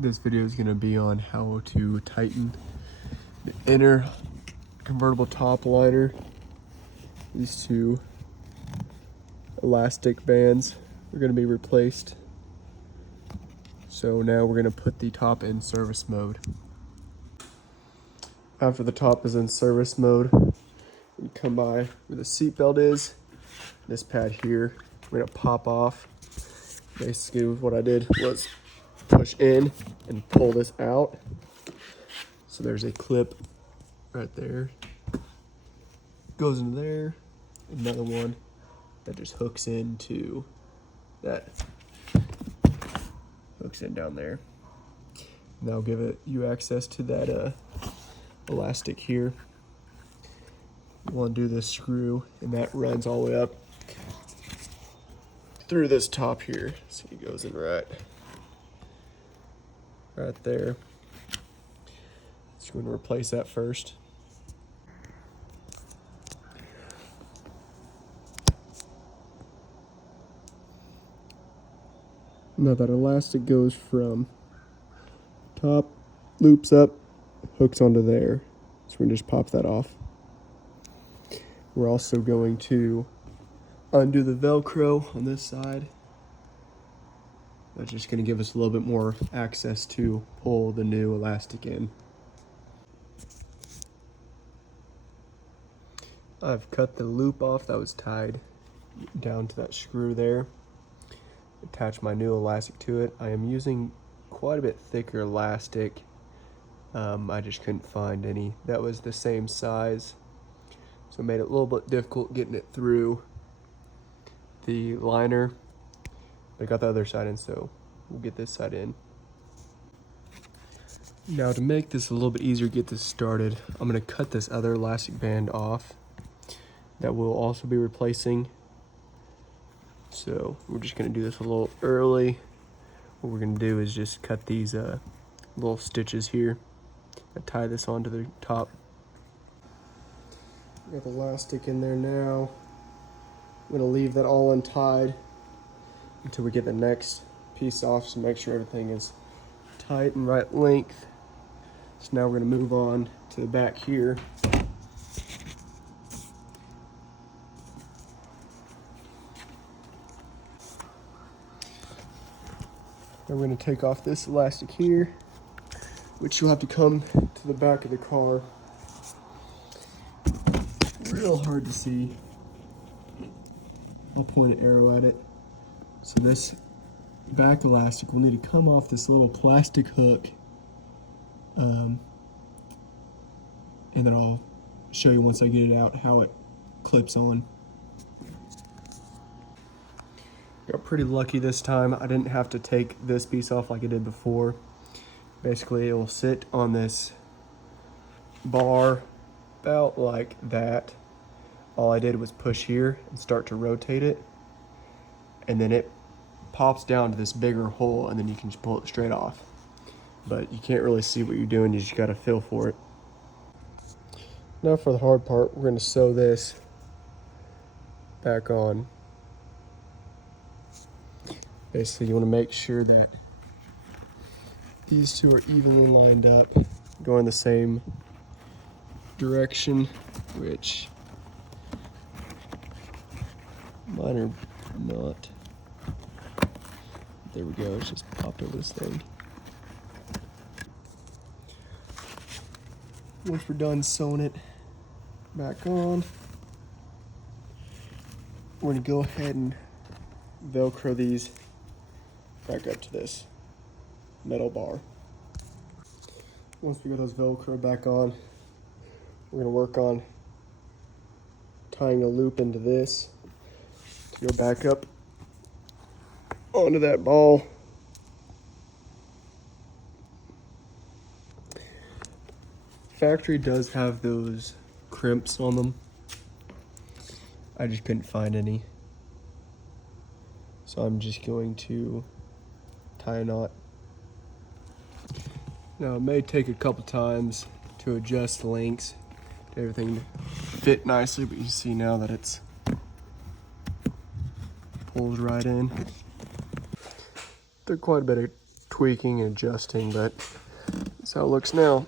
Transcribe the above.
This video is going to be on how to tighten the inner convertible top liner. These two elastic bands are going to be replaced. So now we're going to put the top in service mode. After the top is in service mode, you come by where the seat belt is. This pad here, we're going to pop off. Basically what I did was push in and pull this out. So there's a clip right there. Goes into there. Another one that just hooks into that. Hooks in down there. And that'll give you access to that elastic here. You want to do this screw, and that runs all the way up through this top here. So it goes in right there. So we're going to replace that first. Now that elastic goes from top, loops up, hooks onto there. So we can just pop that off. We're also going to undo the Velcro on this side. That's just going to give us a little bit more access to pull the new elastic in. I've cut the loop off that was tied down to that screw there. Attach my new elastic to it. I am using quite a bit thicker elastic. I just couldn't find any that was the same size. So it made it a little bit difficult getting it through the liner. But I got the other side in, so we'll get this side in. Now to make this a little bit easier to get this started, I'm going to cut this other elastic band off that we'll also be replacing. So we're just going to do this a little early. What we're going to do is just cut these little stitches here and tie this onto the top. Got the elastic in there now. I'm going to leave that all untied until we get the next piece off, so make sure everything is tight and right length. So now we're going to move on to the back here. Then we're going to take off this elastic here, which you'll have to come to the back of the car. Real hard to see. I'll point an arrow at it. So this back elastic will need to come off this little plastic hook. And then I'll show you once I get it out how it clips on. Got pretty lucky this time. I didn't have to take this piece off like I did before. Basically, it will sit on this bar about like that. All I did was push here and start to rotate it, and then it pops down to this bigger hole, and then you can just pull it straight off. But you can't really see what you're doing, you just gotta feel for it. Now for the hard part, we're gonna sew this back on. Basically, you wanna make sure that these two are evenly lined up, going the same direction, which mine are not. There we go, it's just popped over this thing. Once we're done sewing it back on, we're gonna go ahead and Velcro these back up to this metal bar. Once we get those Velcro back on, we're gonna work on tying a loop into this to go back up onto that ball. Factory does have those crimps on them. I just couldn't find any. So I'm just going to tie a knot. Now it may take a couple times to adjust the lengths to everything fit nicely, but you see now that it's pulls right in. There's quite a bit of tweaking and adjusting, but that's how it looks now.